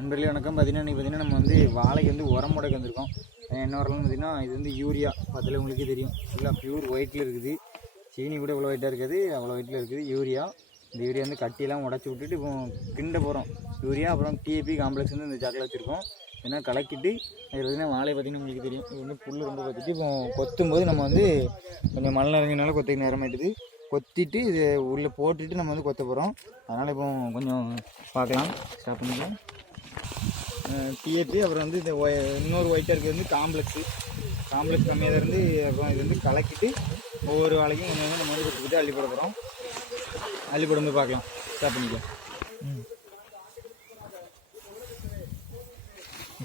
நண்பர்களே வணக்கம். பார்த்தீங்கன்னா நம்ம வந்து வாழைக்கு வந்து உரம் முடக்கு வந்திருக்கோம். என்ன உரம்னு பார்த்தீங்கன்னா இது வந்து யூரியா. அதில் உங்களுக்கே தெரியும், ஃபுல்லாக பியூர் ஒயிட்டில் இருக்குது. சீனி கூட இவ்வளோ ஒயிட்டாக இருக்காது, அவ்வளோ ஒயிட்டில் இருக்குது யூரியா. இந்த யூரியா வந்து கட்டியெல்லாம் உடச்சி விட்டுட்டு இப்போ கிண்ட போகிறோம். யூரியா அப்புறம் டிஏபி காம்ப்ளெக்ஸ் வந்து இந்த ஜாக்கில் வச்சுருக்கோம். ஏன்னா கலக்கிட்டு அது பார்த்தீங்கன்னா வாழை பார்த்தீங்கன்னா உங்களுக்கு தெரியும், இது வந்து புல் ரொம்ப கொத்திட்டு இப்போ கொத்தும்போது நம்ம வந்து கொஞ்சம் மழை நிறைஞ்சனால கொத்தைக்கு நேரமாயிட்டுது. கொத்திட்டு இது உள்ளே போட்டுட்டு நம்ம வந்து கொத்த போகிறோம். அதனால் இப்போ கொஞ்சம் பார்க்கலாம், ஸ்டார்ட் பண்ணிக்கலாம். டிஏபி அப்புறம் வந்து இந்த இன்னொரு ஒயிட்டாக இருக்கிறது வந்து காம்ப்ளெக்ஸ் கம்மியாக தான் இருந்து அப்புறம் இது வந்து கலக்கிட்டு ஒவ்வொரு வாழைக்கும் கொஞ்சம் வந்து நம்ம வந்து கொடுத்துட்டு அள்ளி போட போகிறோம். அள்ளி போடும்போது பார்க்கலாம், ஸ்டார்ட் பண்ணிக்கலாம்.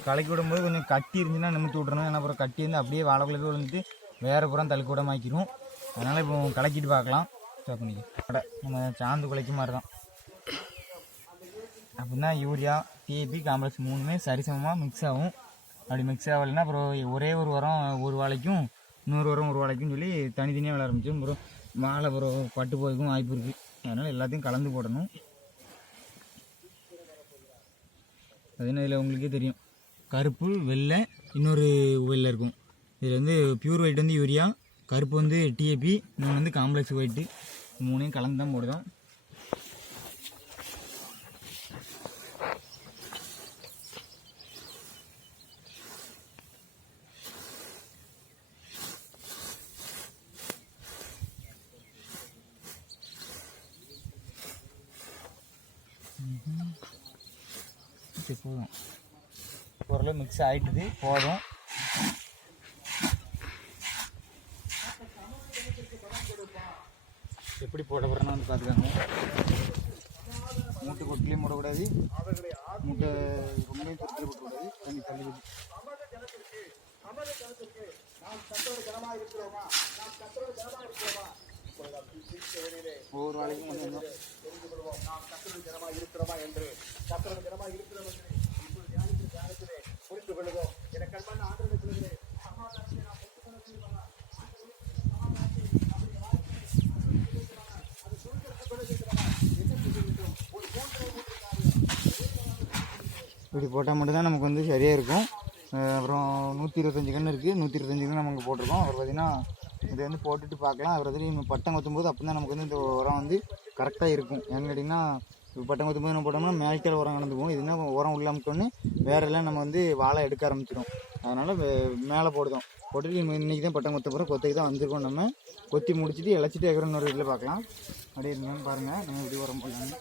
கலக்கி விடும்போது கொஞ்சம் கட்டி இருந்துச்சுன்னா நிமித்து விட்றணும். ஏன்னா அப்புறம் கட்டி வந்து அப்படியே வாழைக்குள்ளே விழுந்துட்டு வேறு புறம் தள்ளி கூட மாக்கிடும். அதனால் இப்போ கலக்கிட்டு பார்க்கலாம், ஸ்டார்ட் பண்ணிக்கலாம். நம்ம சாந்து குலைக்கு மாதிரி தான். அப்படின்னா யூரியா டிஏபி காம்ப்ளெக்ஸ் மூணுமே சரிசமமாக மிக்ஸ் ஆகும். அப்படி மிக்ஸ் ஆகலைன்னா அப்புறம் ஒரே ஒரு உரம் ஒரு வாழைக்கும் இன்னொரு உரம் ஒரு வாழைக்கும் சொல்லி தனித்தனியாக விளை ஆரம்பிச்சிடும். அப்புறம் வாழை அப்புறம் பட்டு போகிறதுக்கும் வாய்ப்பு இருக்குது. அதனால் எல்லாத்தையும் கலந்து போடணும். அதுன்னு இதில் உங்களுக்கே தெரியும், கருப்பு வெள்ளை இன்னொரு வெள்ளை இருக்கும். இதில் வந்து பியூர் ஒயிட் வந்து யூரியா, கருப்பு வந்து டிஏபி, இன்னொன்று வந்து காம்ப்ளெக்ஸ் ஒயிட்டு. மூணையும் கலந்து தான் போடுதோம். போதும், ஓரளவு மிக்ஸ் ஆகிட்டுது, போதும். எப்படி போட போகிறேன்னா வந்து பார்த்துக்காங்க. மூட்டை கொட்டிலையும் போடக்கூடாது, மூட்டை ரொம்ப திருப்பி போடக்கூடாது, தண்ணி தள்ளி ஒவ்வொரு வாழைக்கும் கொஞ்சம் இப்படி போட்டால் மட்டும்தான் நமக்கு வந்து சரியாக இருக்கும். அப்புறம் 125 கன்று இருக்குது, 125 கன்று நமக்கு போட்டிருக்கோம். அப்புறம் பார்த்திங்கன்னா இதை வந்து போட்டுட்டு பார்க்கலாம். அப்புறம் வந்து நம்ம பட்டம் கொத்தும்போது அப்போ தான் நமக்கு வந்து இந்த உரம் வந்து கரெக்டாக இருக்கும். ஏன்னு கேட்டிங்கன்னா இப்போ பட்டம் கொத்தும்போது நம்ம போட்டோம்னா மேய்ச்சல் உரம் கலந்து போகும். இதுனா உரம் உள்ளாமட்டோன்னு வேறு எல்லாம் நம்ம வந்து வாழை எடுக்க ஆரம்பிச்சிடும். அதனால் மேலே போடுதோம். போட்டுட்டு இன்றைக்கி தான் பட்டம் கொத்த போகிறோம். கொத்தைக்கு தான் வந்திருக்கோம். நம்ம கொத்தி முடிச்சுட்டு இழைச்சிட்டு ஏக்கர் ஒரு வீட்டில் பார்க்கலாம். அப்படியே இருந்தாலும் பாருங்கள், நம்ம எப்படி உரம் போடலான்னு.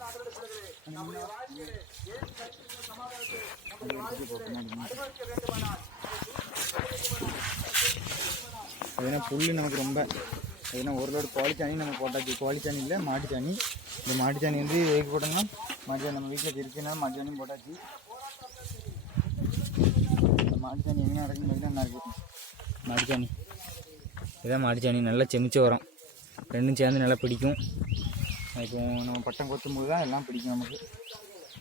அதுனா புல் நமக்கு ரொம்ப அதுனா ஒரு லோடு கோழிச்சாணி நம்ம போட்டாச்சு. கோழிச்சாணி இல்லை, மாட்டுச்சாணி. இந்த மாட்டுச்சாணி வந்து வேக போட்டோம்னா மாட்டுச்சாணி நம்ம வீட்டில் இருக்குன்னா மாட்டுச்சாணியும் போட்டாச்சு. இந்த மாட்டுச்சாணி எங்கே நடக்குன்னு பார்த்தீங்கன்னா இருக்குது. மாட்டுச்சாணி இதுதான் மாட்டுச்சாணி, நல்லா செமிச்சு வரும். ரெண்டும் சேர்ந்து நல்லா பிடிக்கும். இப்போ நம்ம பட்டம் கொத்தும்போது தான் எல்லாம் பிடிக்கும் நமக்கு.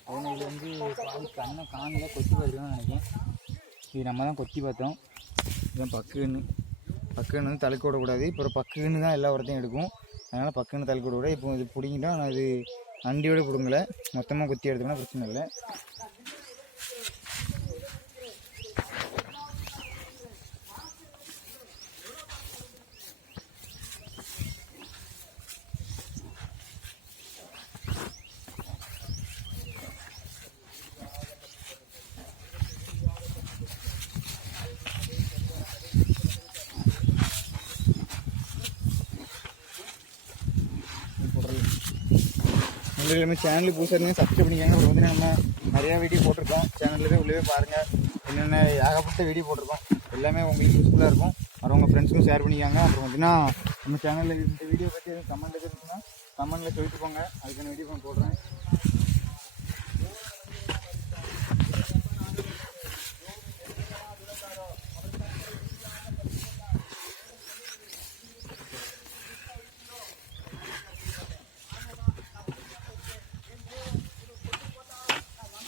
அதனால் இது வந்து கண்ணை காணில் கொத்தி பார்த்துருக்கோம்னு நினைக்கிறேன். இது நம்ம தான் கொத்தி பார்த்தோம். இதுதான் பக்குன்னு வந்து தழுக்க விடக்கூடாது. இப்போ பக்குன்னு தான் எல்லா உரத்தையும் எடுக்கும். அதனால் பக்குன்னு தழுக்க விட. இப்போ இது பிடிங்கிட்டா நான் இது அண்டியோடு பிடுங்கலை, மொத்தமாக கொத்தி எடுத்தோம்னா பிரச்சனை இல்லை. எல்லாமே சேனலுக்கு புதுசாக இருந்தீங்க சப்ஸ்கிரைப் பண்ணிக்காங்க. அப்புறம் வந்து நம்ம நிறையா வீடியோ போட்டிருக்கோம். சேனலில் உள்ளே பாருங்கள், என்னென்ன ஏகப்பட்ட வீடியோ போட்டிருக்கோம். எல்லாமே உங்களுக்கு யூஸ்ஃபுல்லாக இருக்கும். அப்புறம் உங்கள் ஃப்ரெண்ட்ஸுக்கும் ஷேர் பண்ணிக்காங்க. அப்புறம் பார்த்தீங்கன்னா நம்ம சேனலில் இந்த வீடியோ பற்றி எதுவும் கமெண்ட் இருக்குன்னா கமெண்ட்டில் சொல்லிட்டு போங்க, அதுக்கான வீடியோ நான் போடுறேன்.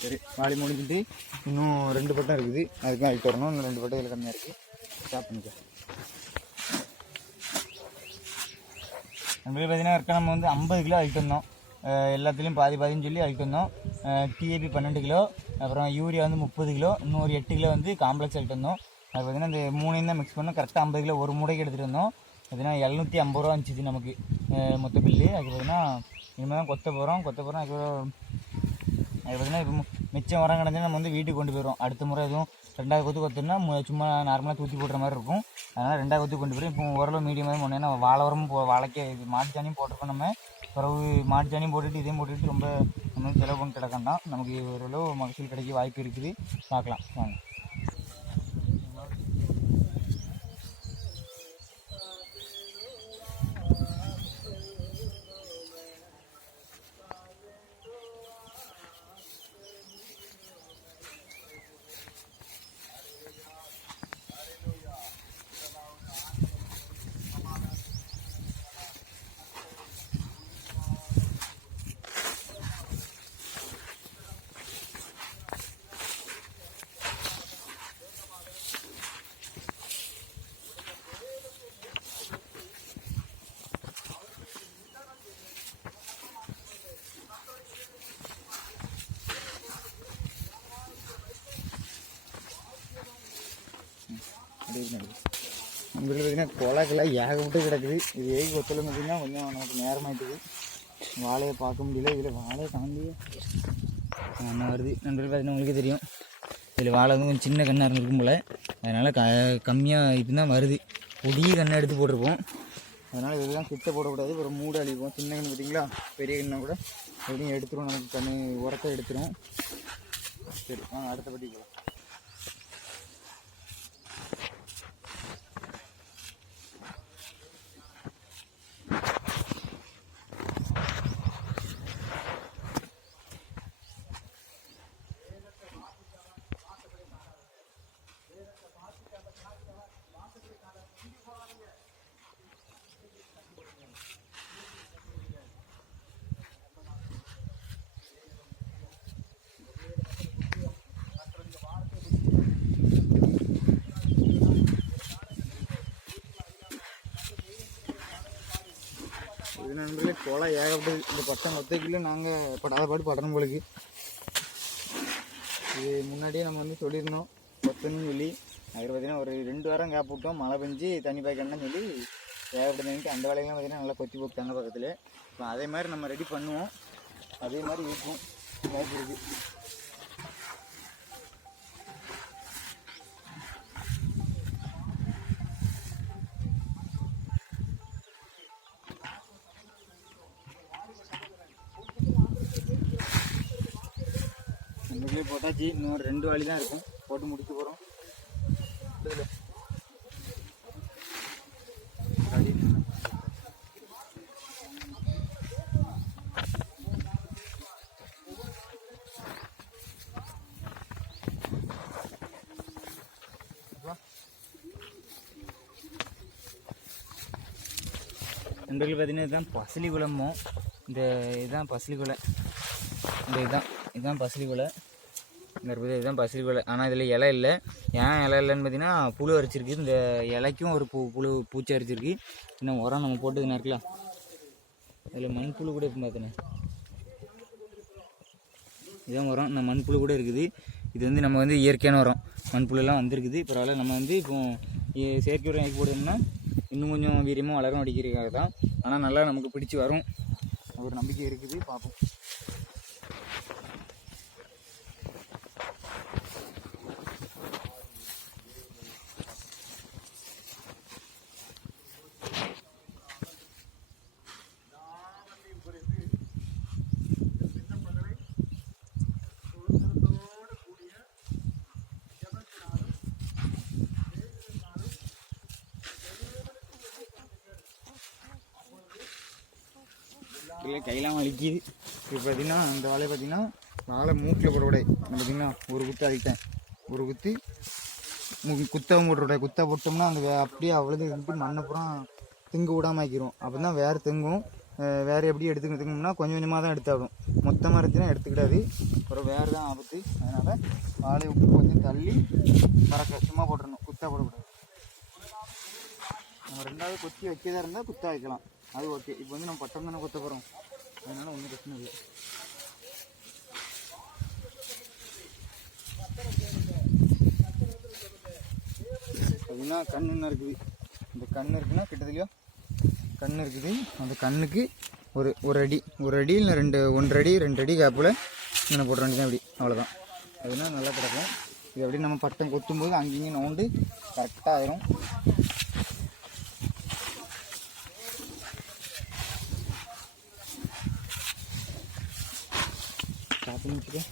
சரி, வாடி முடிஞ்சுட்டு இன்னும் 2 பட்டம் இருக்குது, அதுக்கும் அழிட்டு வரணும். இன்னும் 2 பட்டம் இதில் கம்மியாக இருக்குது. ஸ்டாப் பண்ணிக்க. நம்மளுக்கு பார்த்தீங்கன்னா கரெக்டாக நம்ம வந்து 50 கிலோ அழிட்டு வந்தோம். எல்லாத்துலேயும் பாதி பாதின்னு சொல்லி அழிட்டு வந்தோம். டிஏபி 12 கிலோ, அப்புறம் யூரியா வந்து 30 கிலோ, இன்னும் ஒரு 8 கிலோ வந்து காம்ப்ளெக்ஸ் எடுத்து வந்தோம். அது பார்த்திங்கன்னா இந்த 3 தான் மிக்ஸ் பண்ணோம். கரெக்டாக 50 கிலோ ஒரு மூடைக்கு எடுத்துகிட்டு வந்தோம். பார்த்தீங்கன்னா 750 ரூபா இருந்துச்சு நமக்கு மொத்த பில்லு. அது பார்த்திங்கன்னா இனிமேல் தான் கொத்த போகிறோம். அது பார்த்திங்கன்னா இப்போ மிச்சம் உரம் கிடஞ்சால் நம்ம வந்து வீட்டுக்கு கொண்டு போயிடுவோம். அடுத்த முறை எதுவும் 2வது கொத்து கொத்துனா சும்மா நார்மலாக தூக்கி போடுற மாதிரி இருக்கும். அதனால் 2வது கொத்து கொண்டு போயிடும். இப்போ ஓரளவு மீடியமாக போனேன்னா வாழை உரமும் வாழைக்கே இது மாட்டுச்சாணியும் போட்டிருக்கோம். நம்ம பிறகு மாட்டுச்சாணியும் போட்டுட்டு இதையும் போட்டுட்டு ரொம்ப நம்ம செலவு பண்ணி கிடக்கண்டாம். நமக்கு ஓரளவு மகசூல் கிடைக்க வாய்ப்பு இருக்குது. பார்க்கலாம் வாங்க. உங்களுக்கு பார்த்திங்கன்னா கொலைக்கெல்லாம் ஏகப்பட்டு கிடக்குது. இது ஏகி கொத்தல பார்த்திங்கன்னா கொஞ்சம் நமக்கு நேரமாயிட்டுது. வாழையை பார்க்க முடியல. இதில் வாழையை தாண்டி என்ன வருது நண்பர்கள் பார்த்திங்கன்னா உங்களுக்கே தெரியும். இதில் வாழை வந்து கொஞ்சம் சின்ன கண்ணாக இருந்திருக்கும் போல். அதனால் கம்மியாக இப்படி தான் வருது. பொடிய கண்ணை எடுத்து போட்டிருப்போம். அதனால் இதெல்லாம் கிட்ட போடக்கூடாது. ஒரு மூடு அழிப்போம். சின்ன கண்ணு பார்த்திங்களா, பெரிய கண்ணை கூட எப்படியும் எடுத்துரும். நமக்கு உரத்தை எடுத்துரும். சரி அடுத்த பட்டி போகலாம். இது நண்பர்களே கொலை ஏகப்பட்டது. இந்த பட்டம் ஒத்தைக்குள்ளே நாங்கள் படாத பாடு படணும் போலுக்கு. இது முன்னாடியே நம்ம வந்து சொல்லியிருந்தோம் கொத்தணும்னு சொல்லி. அதில் பார்த்திங்கன்னா ஒரு 2 வாரம் கேப் விட்டோம். மழை பெஞ்சு தண்ணி பாய்க்கணும்னு சொல்லி ஏகப்பட்டது. அந்த வேலையெல்லாம் பார்த்திங்கன்னா நல்லா கொத்தி போட்டாங்க பக்கத்தில். இப்போ அதே மாதிரி நம்ம ரெடி பண்ணுவோம். அதே மாதிரி இருக்கும் வாய்ப்பு இருக்குது. போட்டாச்சு. இன்னும் 2 வாளி தான் இருக்கும். போட்டு முடிக்க போகிறோம். நண்பர்கள் பார்த்தீங்கன்னா இதுதான் பசலி குளமோ. இதுதான் பசலி குலை. இதுதான் பசலி குலை. இதுதான் பசலி குலை. ஆனால் இதில் இலை இல்லை. ஏன் இலை இல்லைன்னு பார்த்தீங்கன்னா புழு அரிச்சிருக்கு. இந்த இலைக்கும் ஒரு பூச்சி அரிச்சிருக்கு. இன்னும் உரம் நம்ம போட்டுதுன்னா இருக்கலாம். இதில் மண்புழு கூட இருக்கும் பார்த்தேனே. இதுதான் உரம். இந்த மண்புழு கூட இருக்குது. இது வந்து நம்ம வந்து இயற்கையான உரம். மண்புழுலாம் வந்திருக்குது. பரவாயில்ல. நம்ம வந்து இப்போ செயற்கை உரம் ஆக்கி போட்டோம்னா இன்னும் கொஞ்சம் வீரியமாக வளரும் அடிக்கிறதுக்காக தான். ஆனால் நல்லா நமக்கு பிடிச்சி வரும் ஒரு நம்பிக்கை இருக்குது. பார்ப்போம். இல்லை கையெல்லாம் வலிக்குது. இப்போ பார்த்திங்கன்னா இந்த வாழையை பார்த்திங்கன்னா வாழை மூக்கில் போடக்கூடாது. பார்த்திங்கன்னா ஒரு குத்து அடித்தேன். ஒரு குத்தி குத்தவும் போட்டுவிட. குத்தா போட்டோம்னா அந்த அப்படியே அவ்வளோது இருந்துட்டு மண்ணப்புறம் திங்கு விடாமல் ஆக்கிரும். அப்போ தான் வேறு திங்கும். வேறு எப்படி எடுத்துக்கிட்டோம்னா கொஞ்சம் கொஞ்சமாக தான் எடுத்தாகும். மொத்தமாக இருந்துச்சுன்னா எடுத்துக்கிடாது. அப்புறம் வேறு தான் ஆபத்து. அதனால் வாழையை விட்டு கொஞ்சம் தள்ளி பறக்க சும்மா போட்டுடணும். குத்தா போடக்கூடாது. நம்ம 2வது கொத்தி வைக்கதாக இருந்தால் குத்தா வைக்கலாம். அது ஓகே. இப்போ வந்து நம்ம பட்டம் தானே கொத்த போகிறோம். அதனால் ஒன்றும் பிரச்சனை இல்லை. பார்த்திங்கன்னா கண்ணு இருக்குது. இந்த கண் இருக்குன்னா கிட்டத்துலையோ கண் இருக்குது. அந்த கண்ணுக்கு ஒரு அடி இல்லை 1.5 அடி 2 அடி கேப்பில் இங்கே போட வேண்டியதான். இப்படி அவ்வளோதான். அதுனா நல்லா கிடக்கும். இது எப்படி நம்ம பட்டம் கொத்தும்போது அங்கேயும் நோண்டு கரெக்டாக ஆயிரும். காப்பிட்டு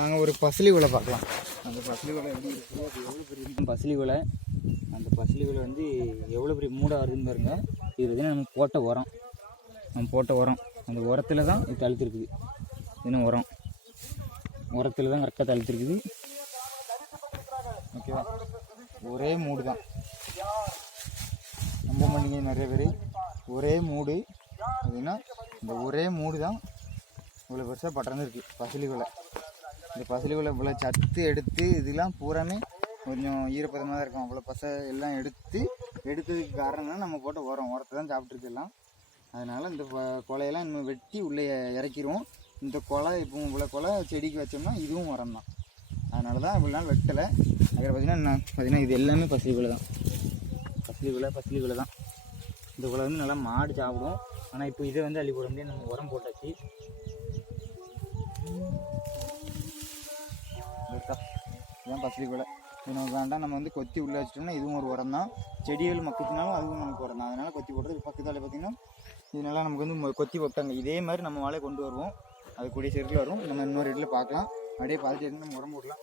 நாங்கள் ஒரு பசலி வலை பார்க்கலாம். அந்த பசலி வலை எப்படி இருக்குது, அது எவ்வளோ பெரிய பசலி வலை. அந்த பசலி வலை வந்து எவ்வளோ பெரிய மூடாக இருக்குதுன்னு பாருங்க. இது பார்த்தீங்கன்னா நம்ம போட்ட உரம் அந்த உரத்தில் தான் இது தழுத்துருக்குது. இன்னும் உரத்தில் தான் கரெக்டாக தழுத்துருக்குது. ஓகேவா? ஒரே மூடு தான். நம்ப மாட்டீங்க நிறைய பேர். ஒரே மூடு அப்படின்னா இந்த ஒரே மூடு தான் இவ்வளோ பெருசாக பட்டர்ந்துருக்கு பசலி வலை. இந்த பசலி வலை இவ்வளோ சத்து எடுத்து இதெல்லாம் பூராமே கொஞ்சம் ஈரப்பதமாக தான் இருக்கும். அவ்வளோ பசை எல்லாம் எடுத்ததுக்கு காரணம்னா நம்ம போட்ட உரத்தை தான் சாப்பிட்ருக்கு எல்லாம். அதனால் இந்த கொலையெல்லாம் இன்னும் வெட்டி உள்ளே இறக்கிடுவோம். இந்த கொலை இப்போ இவ்வளோ கொலை செடிக்கு வச்சோம்னா இதுவும் உரம் தான். அதனால தான் இவ்வளோ நாள் வெட்டலை. அதில் பார்த்திங்கன்னா இது எல்லாமே பசலி வலை தான். பசலி வலை தான். இந்த கொலை வந்து நல்லா மாடு சாப்பிடும். ஆனால் இப்போ இதை வந்து அள்ளி போட முடியாது, நம்ம உரம் போட்டாச்சு. இதுதான் பசலி கொலை. இது நமக்கு வேண்டாம். நம்ம வந்து கொத்தி உள்ளே வச்சிட்டோம்னா இதுவும் ஒரு உரம் தான். செடிகள் மக்குத்தினாலும் அதுவும் நமக்கு உரம் தான். அதனால் கொத்தி போடுறது. பக்கத்தால் பார்த்திங்கன்னா இதனால நமக்கு வந்து கொத்தி போட்டாங்க. இதே மாதிரி நம்ம வாழை கொண்டு வருவோம். அது கூடிய சேர்க்கில் வரும். நம்ம இன்னொரு இடத்துல பார்க்கலாம். அப்படியே பார்த்துட்டு இருந்து நம்ம உரம் போடலாம்.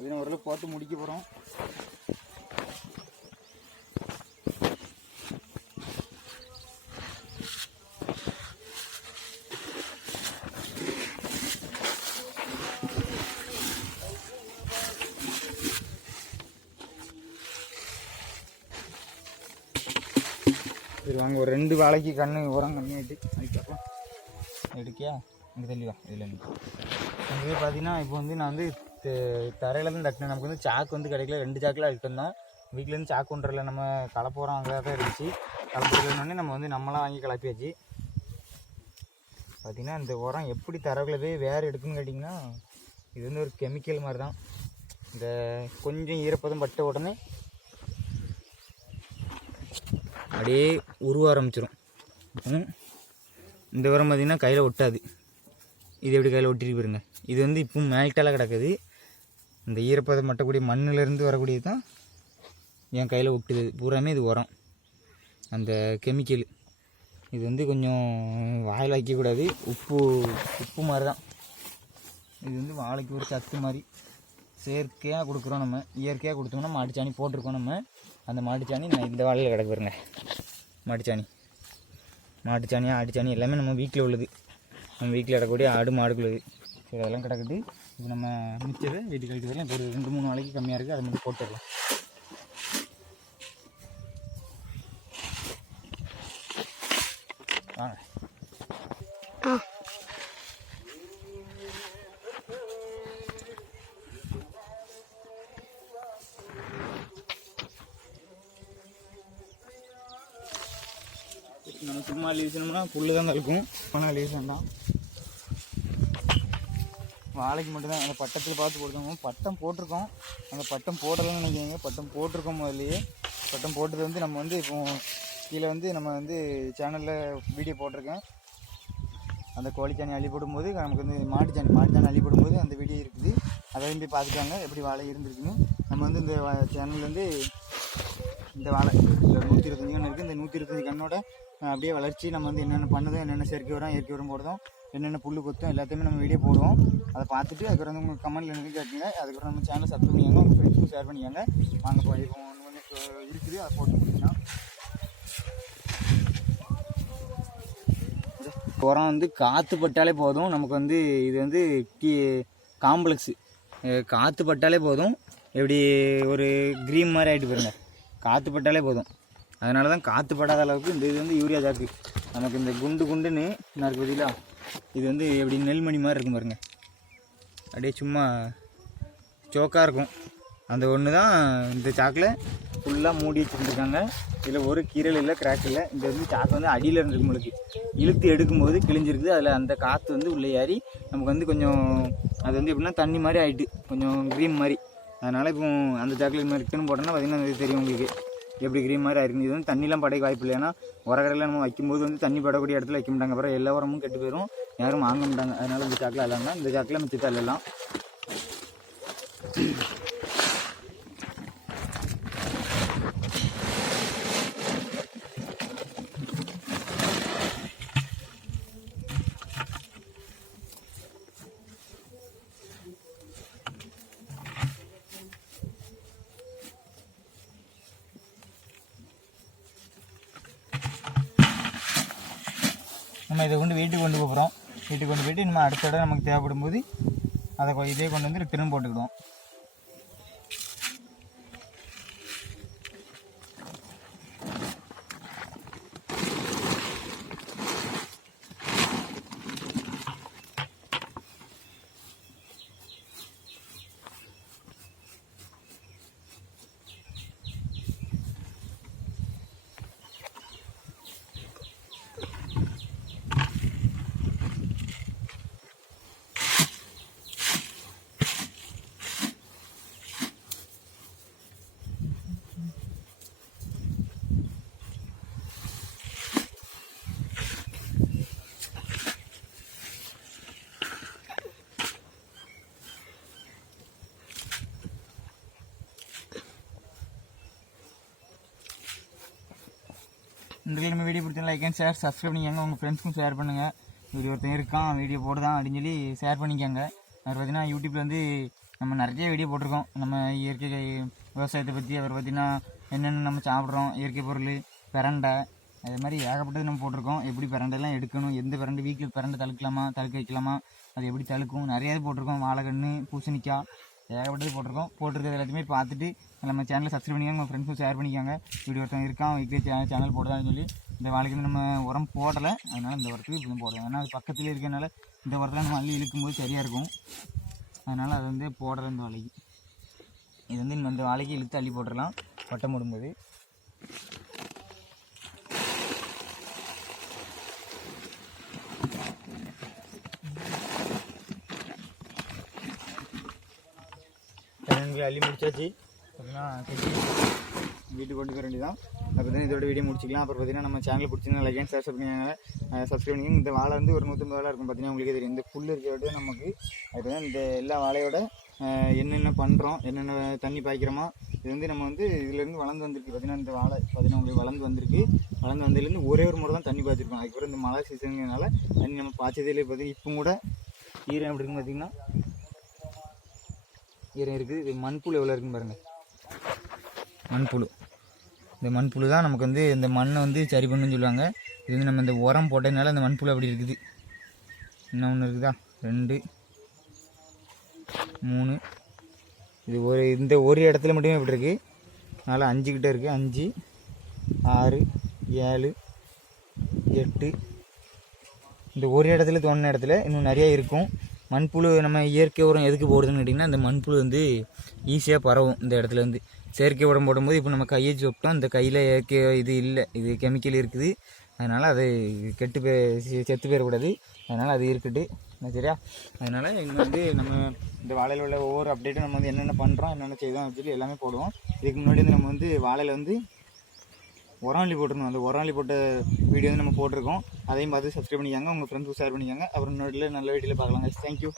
இது ஓரளவு போட்டு முடிக்க போகிறோம். சரி வாங்க, ஒரு 2 வாழைக்கு உரம் கம்மியாகிட்டு அதுக்கப்புறம் எடுக்கியா இங்கே தெளிவா இதில் அங்கே பார்த்தீங்கன்னா இப்போ வந்து நான் வந்து தரையில் தான் தட்டினேன். நமக்கு வந்து சாக்கு வந்து கிடைக்கல. 2 சாக்கில் அடிட்டு வந்தோம். வீட்டிலேருந்து சாக்கு ஒன்றரில் நம்ம கலப்போகிறோம். அங்கே தான் இருந்துச்சு. கலப்புறதுனோடனே நம்ம வந்து நம்மளாம் வாங்கி கலப்பியாச்சு. பார்த்திங்கன்னா இந்த உரம் எப்படி தரவுல போய் வேறு எடுக்குன்னு கேட்டிங்கன்னா இது வந்து ஒரு கெமிக்கல் மாதிரி தான். இந்த கொஞ்சம் ஈரப்பதம் பட்ட உடனே அப்படியே உருவ ஆரம்பிச்சிடும். இந்த உரம் பார்த்திங்கன்னா கையில் ஒட்டாது. இது எப்படி கையில் ஒட்டிட்டு பாருங்க. இது வந்து இப்போ மேல்ட்டால கிடக்குது. இந்த ஈரப்பதம் மட்டக்கூடிய மண்ணிலேருந்து வரக்கூடியது தான் என் கையில் ஒட்டுது பூராமே. இது உரம், அந்த கெமிக்கல். இது வந்து கொஞ்சம் வாயில் வைக்கக்கூடாது. உப்பு மாதிரி தான். இது வந்து வாழைக்கு ஒரு சத்து மாதிரி செயற்கையாக கொடுக்குறோம். நம்ம இயற்கையாக கொடுத்தோம்னா மாட்டுச்சாணி போட்டிருக்கோம். நம்ம அந்த மாட்டுச்சாணி நான் இந்த வாழையில் கிடக்கு பாருங்க. மாட்டுச்சாணி ஆட்டுச்சாணி எல்லாமே நம்ம வீட்டில் உள்ளது. நம்ம வீட்டில் கிடக்கக்கூடிய ஆடு மாடுக்குள்ளது. சரி, அதெல்லாம் கிடக்குது. இது நம்ம மிச்சதை வீட்டுக்கு கழித்து வரலாம். இப்போ ஒரு 2-3 நாளைக்கு கம்மியாக இருக்குது. அதை மட்டும் போட்டுடலாம். வாங்க. நம்ம சும்மா லீவ்ஸ்னோம்னா புல்லு தான் இருக்கும். ஆனால் லீவ்ஸ் வேண்டாம். வாழைக்கு மட்டும்தான் அந்த பட்டத்தில் பார்த்து போடுறோம். பட்டம் போட்டிருக்கோம். அந்த பட்டம் போடலாம்னு நினைக்கிறீங்க. பட்டம் போட்டிருக்கோம். முதல்லையே பட்டம் போட்டது வந்து நம்ம வந்து இப்போ கீழே வந்து நம்ம வந்து சேனலில் வீடியோ போட்டிருக்கேன். அந்த கோழிச்சாணி அள்ளி போடும்போது நமக்கு வந்து மாட்டுச்சாணி அள்ளி போடும்போது அந்த வீடியோ இருக்குது. அதை வந்து பார்த்துட்டாங்க எப்படி வாழை இருந்துருக்குன்னு. நம்ம வந்து இந்த சேனல்லேருந்து இந்த வாழை 125 கன்று இருக்குது. இந்த 125 கண்ணோட அப்படியே வளர்ச்சி நம்ம வந்து என்னென்ன பண்ணுதோ, என்னென்ன செயற்கை உரம் போடுறோம், என்னென்ன புல் கொத்தும் எல்லாத்தையுமே நம்ம வீடியோ போடுவோம். அதை பார்த்துட்டு அதுக்கப்புறம் வந்து உங்களுக்கு கமெண்ட்டில் எனக்கு கேட்டுங்க. அதுக்கப்புறம் நம்ம சேனலை சப்ஸ்கிரைப் பண்ணிக்கோங்க. உங்கள் ஃப்ரெண்ட்ஸுக்கும் ஷேர் பண்ணிக்கோங்க. வாங்க இப்போ ஒன்று இருக்குது, அதை போட்டு முடிச்சுன்னா உரம் வந்து காற்று பட்டாலே போதும் நமக்கு வந்து இது வந்து காம்ப்ளெக்ஸு, காற்று பட்டாலே போதும் எப்படி ஒரு க்ரீன் மாதிரி ஆகிட்டு பாருங்க, காற்று பட்டாலே போதும். அதனால தான் காற்று படாத அளவுக்கு இந்த இது வந்து யூரியா சாக்கு. நமக்கு இந்த குண்டுன்னு நான் பார்த்தீங்களா, இது வந்து எப்படி நெல்மணி மாதிரி இருக்கும் பாருங்க, அப்படியே சும்மா சோக்காக இருக்கும். அந்த ஒன்று தான் இந்த சாக்கில் ஃபுல்லாக மூடி வச்சுருந்துருக்காங்க. இதில் ஒரு கீரல் இல்லை, கிராக் இல்லை. இந்த வந்து சாக்கு வந்து அடியில் இருந்துருக்கு, உங்களுக்கு இழுத்து எடுக்கும்போது கிழிஞ்சிருக்குது. அதில் அந்த காற்று வந்து உள்ளே ஏறி நமக்கு வந்து கொஞ்சம் அது வந்து எப்படின்னா தண்ணி மாதிரி ஆகிட்டு கொஞ்சம் க்ரீம் மாதிரி. அதனால் இப்போ அந்த சாக்கில் இது மாதிரி இருக்குன்னு போட்டோன்னா பார்த்திங்கன்னா அது தெரியும் உங்களுக்கு எப்படி க்ரீம் மாதிரி ஆயிருக்கு. இது வந்து தண்ணிலாம் படைக்க வாய்ப்பு இல்லை. ஏன்னா உரக்கடையில் நம்ம வைக்கும்போது வந்து தண்ணி படக்கூடிய இடத்துல வைக்க மாட்டாங்க, அப்புறம் எல்லா உரமும் கெட்டு போயிடும், யாரும் வாங்க மாட்டாங்க. அதனால் இந்த சாக்கில் அல்லாமல் இந்த சாக்கில் மிச்சத்தை அல்லலாம். நம்ம இதை கொண்டு வீட்டுக்கு கொண்டு போகிறோம். வீட்டுக்கு கொண்டு போய்ட்டு நம்ம அடுத்த இடம் நமக்கு தேவைப்படும் போது அதை இதே கொண்டு வந்து ரிட்டர்ன் போட்டுக்கிடுவோம். இந்த நம்ம வீடியோ பிடிச்சா லைக் அண்ட் ஷேர், சப்ஸ்கிரைப் பண்ணிக்கோங்க. உங்கள் ஃப்ரெண்ட்ஸ்க்கும் ஷேர் பண்ணுங்கள். இப்படி ஒருத்தன் இருக்கான் வீடியோ போடுதான் அப்படின்னு சொல்லி ஷேர் பண்ணிக்கோங்க. அவர் பார்த்திங்கன்னா யூடியூப்பில் வந்து நம்ம நிறைய வீடியோ போட்டிருக்கோம். நம்ம இயற்கை விவசாயத்தை பற்றி, அவர் பார்த்திங்கன்னா என்னென்ன நம்ம சாப்பிட்றோம், இயற்கை பொருள், பிரண்டை, அது மாதிரி ஏகப்பட்டது நம்ம போட்டிருக்கோம். எப்படி பிரண்டைலாம் எடுக்கணும், எந்த பிரண்டை வீட்டில் பிரண்டை தழுக்கலாமா, தழுக்க வைக்கலாமா, அது எப்படி தழுக்கும், நிறையாவது போட்டிருக்கோம். வாழைக்கன்று, பூசணிக்காய், ஏகப்பட்டது போட்டிருக்கிறது எல்லாத்தையுமே பார்த்துட்டு நம்ம சேனலை சப்ஸ்கிரைப் பண்ணிக்கோங்க. உங்கள் ஃப்ரெண்ட்ஸும் ஷேர் பண்ணிக்கோங்க. இப்படி ஒருத்தன் இருக்கான் வீக்லி சேனல் போடுதான்னு சொல்லி. இந்த வாழைக்கு நம்ம உரம் போடலை, அதனால் இந்த உரத்துக்கு இப்படி போடுவோம். ஏன்னா அது பக்கத்துலேயே இருக்கிறனால இந்த உரத்தில் நம்ம அள்ளி இழுக்கும்போது சரியாக இருக்கும். அதனால் அதை வந்து போடுற இந்த வாழைக்கு இது வந்து இந்த வாழைக்கு இழுத்து அள்ளி போட்டுடலாம் பட்டம் போடும்போது. அள்ளி முடிச்சாச்சு அப்படின்னா வீட்டுக்கு கொண்டு போக வேண்டியதான். அதை பற்றி இதோட வீடியோ முடிச்சிக்கலாம். அப்புறம் பார்த்தீங்கன்னா நம்ம சேனல் பிடிச்சிங்கன்னா லைக் அண்ட் ஷேர் பண்ணிக்கோங்க, சப்ஸ்கிரைப் பண்ணிக்கோங்க. இந்த வாழை வந்து ஒரு 150 வாழை இருக்கும் பார்த்தீங்கன்னா, உங்களுக்கே தெரியும். இந்த புல் இருக்கிறத நமக்கு அதுதான் இந்த எல்லா வாழையோட என்னென்ன பண்ணுறோம், என்னென்ன தண்ணி பாய்க்கிறோமா, இது வந்து நம்ம வந்து இதுலேருந்து வளர்ந்து வந்திருக்கு. பார்த்தீங்கன்னா இந்த வாழை பார்த்தீங்கன்னா உங்களுக்கு வளர்ந்து வந்திருக்கு. வளர்ந்து வந்ததுலேருந்து ஒரே ஒரு முறை தான் தண்ணி பாய்ச்சிருக்கோம். அதுக்கப்புறம் இந்த மழை சீசனுங்கிறனால தண்ணி நம்ம பாய்ச்சதே பார்த்தீங்கன்னா இப்போ கூட ஈரம் எப்படி இருக்குன்னு பார்த்தீங்கன்னா ஈரம் இருக்குது. இது மண்புழு எவ்வளோ இருக்குன்னு பாருங்கள், மண்புழு. இந்த மண்புழு தான் நமக்கு வந்து இந்த மண்ணை வந்து சரி பண்ணுன்னு சொல்லுவாங்க. இது வந்து நம்ம இந்த உரம் போட்டதுனால அந்த மண்புழு அப்படி இருக்குது. இன்னும் ஒன்று இருக்குதா, 2 3 இது இந்த ஒரு இடத்துல மட்டுமே இப்படி இருக்குது. அதனால் 5 கிட்ட இருக்குது. 5 6 7 8 இந்த ஒரு இடத்துல தோணுன இடத்துல இன்னும் நிறையா இருக்கும். மண்புழு நம்ம இயற்கை உரம் எதுக்கு போடுதுன்னு கேட்டிங்கன்னா, இந்த மண்புழு வந்து ஈஸியாக பரவும். இந்த இடத்துல வந்து செயற்கை உரம் போடும்போது இப்போ நம்ம கையை சொப்பிட்டோம், இந்த கையில் இயற்கை இது இல்லை, இது கெமிக்கல் இருக்குது. அதனால் அது செத்து போயிடக்கூடாது. அதனால் அது இருக்கட்டு சரியா. அதனால் இன்னும் வந்து நம்ம இந்த வாழையில் உள்ள ஒவ்வொரு அப்டேட்டும் நம்ம வந்து என்னென்ன பண்ணுறோம், என்னென்ன செய்தோம் சொல்லி எல்லாமே போடுவோம். இதுக்கு முன்னாடி வந்து நம்ம வந்து வாழையில் வந்து உரம்லி போட்டிருந்தோம். அந்த உரம்லி போட்ட வீடியோ வந்து நம்ம போட்டிருக்கோம். அதையும் பார்த்து சப்ஸ்கிரைப் பண்ணிக்காங்க, உங்கள் ஃப்ரெண்ட்ஸுக்கு ஷேர் பண்ணிக்காங்க. அப்புறம் இன்னொரு நல்ல வீடியோவில் பார்க்கலாம். தேங்க்யூ.